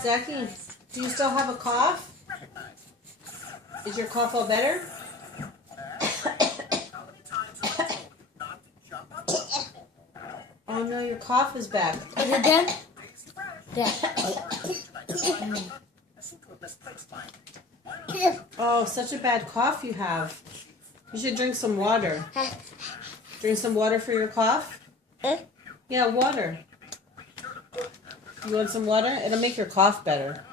Zachy, do you still have a cough? Is your cough all better? Oh no, your cough is back. Is it done? Yeah. Oh, such a bad cough you have. You should drink some water. Drink some water for your cough? Yeah, water. You want some water? It'll make your cough better.